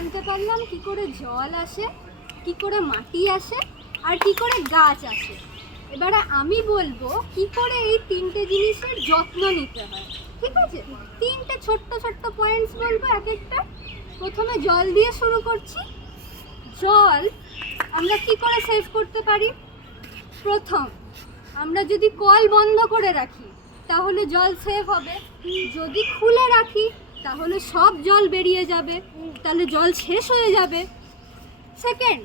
জানতে পারলাম কি করে জল আসে, কি করে মাটি আসে, আর কি করে গাছ আসে। এবারে আমি বলবো কি করে এই তিনটে জিনিসের যত্ন নিতে হয়। ঠিক আছে, তিনটে ছোট্ট ছোট্ট পয়েন্টস বলবো এক একটা। প্রথমে জল দিয়ে শুরু করছি। জল আমরা কি করে সেভ করতে পারি? প্রথম, আমরা যদি কল বন্ধ করে রাখি তাহলে জল সেভ হবে। যদি খুলে রাখি তাহলে সব জল বেরিয়ে যাবে, তাহলে জল শেষ হয়ে যাবে। সেকেন্ড,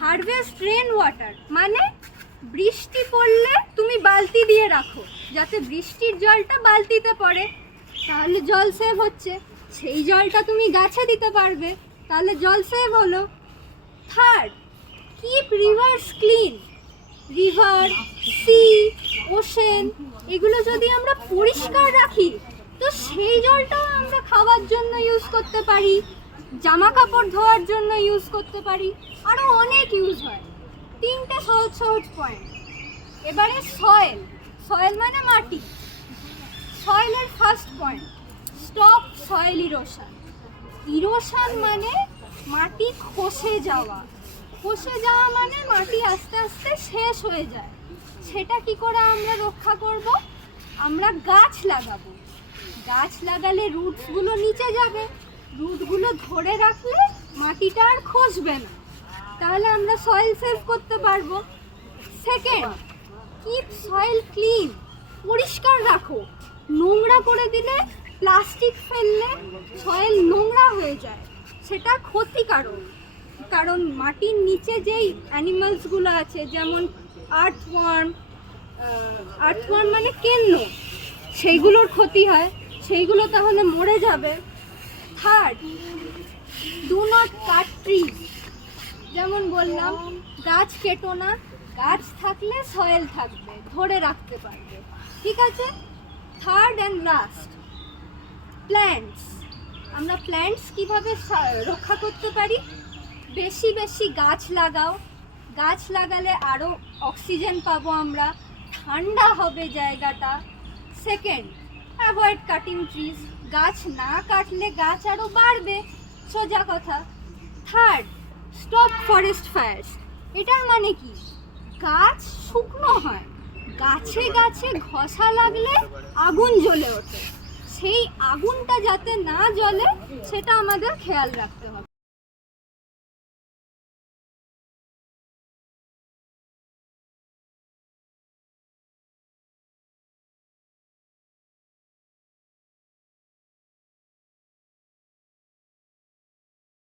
হারভেস্ট রেন ওয়াটার, মানে বৃষ্টি পড়লে তুমি বালতি দিয়ে রাখো যাতে বৃষ্টির জলটা বালতিতে পড়ে, তাহলে জল সেভ হচ্ছে। সেই জলটা তুমি গাছে দিতে পারবে, তাহলে জল সেভ হলো। Third, keep rivers clean. River, sea, ocean এগুলো যদি আমরা পরিষ্কার রাখি তো সেই জলটাও আমরা খাওয়ার জন্য ইউজ করতে পারি, জামা কাপড় ধোয়ার জন্য ইউজ করতে পারি, আরও অনেক ইউজ হয়। তিনটে সহজ সহজ পয়েন্ট। এবারে সয়েল। সয়েল মানে মাটি। সয়েলের first point, stop soil erosion. Erosion মানে মাটি খসে যাওয়া। খসে যাওয়া মানে মাটি আস্তে আস্তে শেষ হয়ে যায়। সেটা কি করে আমরা রক্ষা করব? আমরা গাছ লাগাবো। গাছ লাগালে রুটসগুলো নিচে যাবে, রুটগুলো ধরে রাখলে মাটিটা আর খসবে না, তাহলে আমরা সয়েল সেভ করতে পারবো। Second, keep soil clean. পরিষ্কার রাখো। নোংরা করে দিলে, প্লাস্টিক ফেললে সয়েল নোংরা হয়ে যায়, সেটা ক্ষতিকারক। কারণ মাটির নিচে যেই অ্যানিমালসগুলো আছে, যেমন আর্থওয়ার্ম মানে কেন্ন, সেইগুলোর ক্ষতি হয়, সেইগুলো তাহলে মরে যাবে। Third, do not cut trees. যেমন বললাম, গাছ কেটো না, গাছ থাকলে সয়েল থাকবে, ধরে রাখতে পারবে। ঠিক আছে। Third and last, plants. আমরা প্ল্যান্টস কীভাবে রক্ষা করতে পারি? বেশি বেশি গাছ লাগাও। গাছ লাগালে আরও অক্সিজেন পাবো আমরা, ঠান্ডা হবে জায়গাটা। Second, avoid cutting trees. গাছ না কাটলে গাছ আরও বাড়বে, সোজা কথা। Third, stop forest fires. এটার মানে কি? গাছ শুকনো হয়, গাছে গাছে ঘষা লাগলে আগুন জ্বলে ওঠে, সেই আগুনটা যাতে না জ্বলে সেটা আমাদের খেয়াল রাখতে হবে।